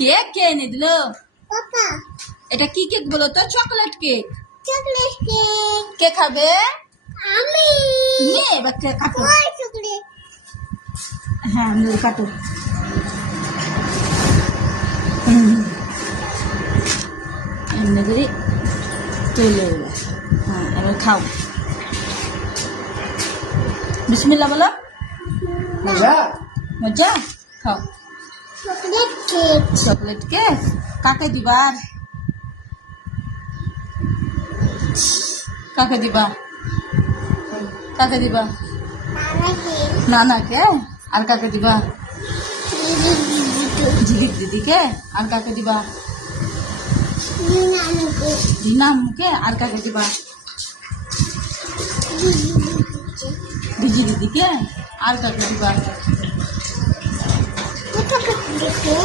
Cake কে এনে দিল? পাপা এটা কি কেক বলো তো? Chocolate cake. চকলেট কেক কে খাবে? আমি নে বাচ্চা কাটো। ওই চকলেট হ্যাঁ নুর কাটো। এমনি করে তুলে এলো। হ্যাঁ এবার খাও। বিসমিল্লাহ বলো। মজা মজা? খাও। চকলেট কেক চকলেট কেক কাকে দিবার? কাকে দিবা? কাকে দিবা? নানা কেক নানাকে। আর কাকে দিবা? দিদি ঝিলিক দিদিকে। আর কাকে দিবা? নানুকে রিনা আম্মুকে। আর কাকে দিবা? ডিজি দিদিকে। আর কাকে দিবা? কোথাও